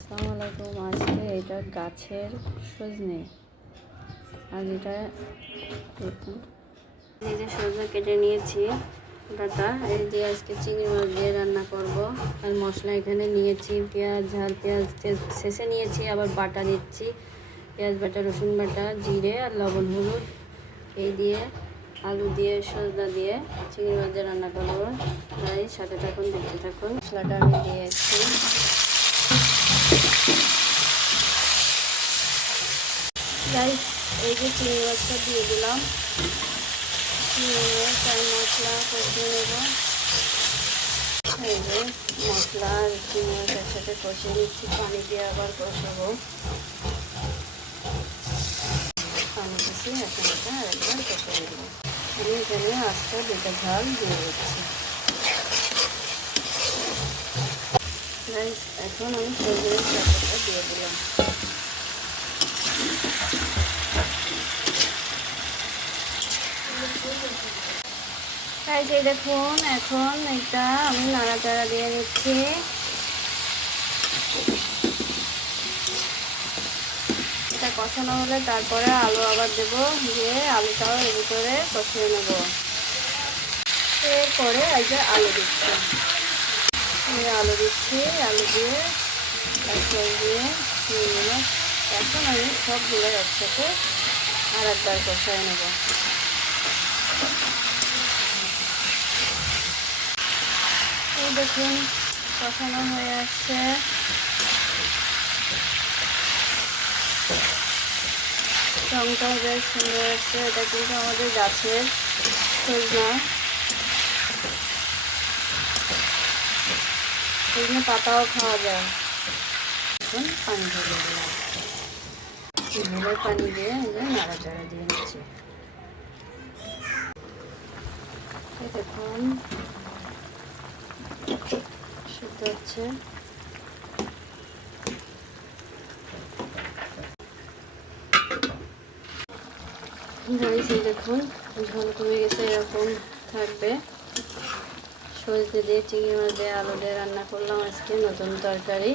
আসসালামু আলাইকুম। আজকে এটা গাছের সজনে, আর এটা দেখুন এই যে সজনে কেটে নিয়েছি ডাটা, এই দিয়ে আজকে চিংড়ি মাছ দিয়ে রান্না করব। আর মশলা এখানে নিয়েছি পেঁয়াজ, ঝাল পেঁয়াজ শেষে নিয়েছি, আবার বাটা দিচ্ছি, পেঁয়াজ বাটা, রসুন বাটা, জিরে আর লবণ হলুদ। এই দিয়ে আলু দিয়ে সজনা দিয়ে চিংড়ি মাছ দিয়ে রান্না করবো। তাই সাথে থাকুন, দেখতে থাকুন। মশলাটা আমি দিয়েছি। গাইস, এই যে চিংড়ি মাছটা দিয়ে দিলাম। চিংড়ি মাছ আর মশলা কষিয়ে নেব। এই যে মশলা আর চিংড়ি মাছ একসাথে কষিয়ে নিচ্ছি, পানি দিয়ে আবার কষাবো। পানি কষিয়ে এখন এটা আরেকবার কষিয়ে নেব। আমি এখানে আস্তে দুটো ঝাল দিয়ে দিচ্ছি। গাইস, এখন আমি সজনের চাপাটা দিয়ে দিলাম। তাই যে দেখুন, এখন এটা আমি নাড়াচাড়া দিয়ে নিচ্ছি। এটা কষানো হলে তারপরে আলু আবার দেবো, দিয়ে আলুটাও এর ভিতরে কষিয়ে নেব। এরপরে এই যে আলু দিচ্ছি, আলু দিয়ে তারপর দিয়ে চিংড়ি মাছ। এখন আমি সবগুলো একসাথে আর একবার কষায় নেব। এই দেখুন, কষানো হয়ে আসছে। রংটাও বেশ সুন্দর আসছে। এটা কিন্তু আমাদের গাছের সজনে পাতাও খাওয়া যায়। এখন পানি ঢেলে দিলাম, ঝোলের পানি দিয়ে নাড়াচাড়া দিয়ে নিচ্ছি। দেখুন সিদ্ধ হচ্ছে। দেখুন ঝোল কমে গেছে, এরকম থাকবে। সজনে দিয়ে চিংড়ি মাছ দিয়ে আলু দিয়ে রান্না করলাম আজকে নতুন তরকারি।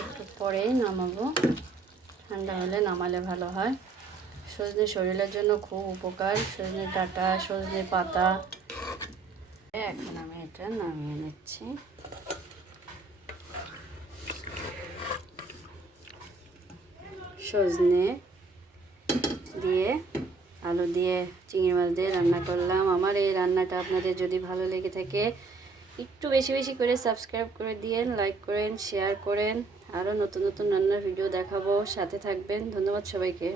একটু পরেই নামাবো, ঠান্ডা হলে নামালে ভালো হয়। সজনে শরীরের জন্য খুব উপকার। সজনে ডাঁটা, সজনে পাতা। এখন আমি এটা নামিয়ে নিচ্ছি। সজনে দিয়ে আলু দিয়ে চিংড়ি মাছ দিয়ে রান্না করলাম। আমার এই রান্নাটা আপনাদের যদি ভালো লেগে থাকে একটু বেশি বেশি করে সাবস্ক্রাইব করে দিয়েন, লাইক করেন, শেয়ার করেন। আরও নতুন নতুন রান্নার ভিডিও দেখাবো, সাথে থাকবেন। ধন্যবাদ সবাইকে।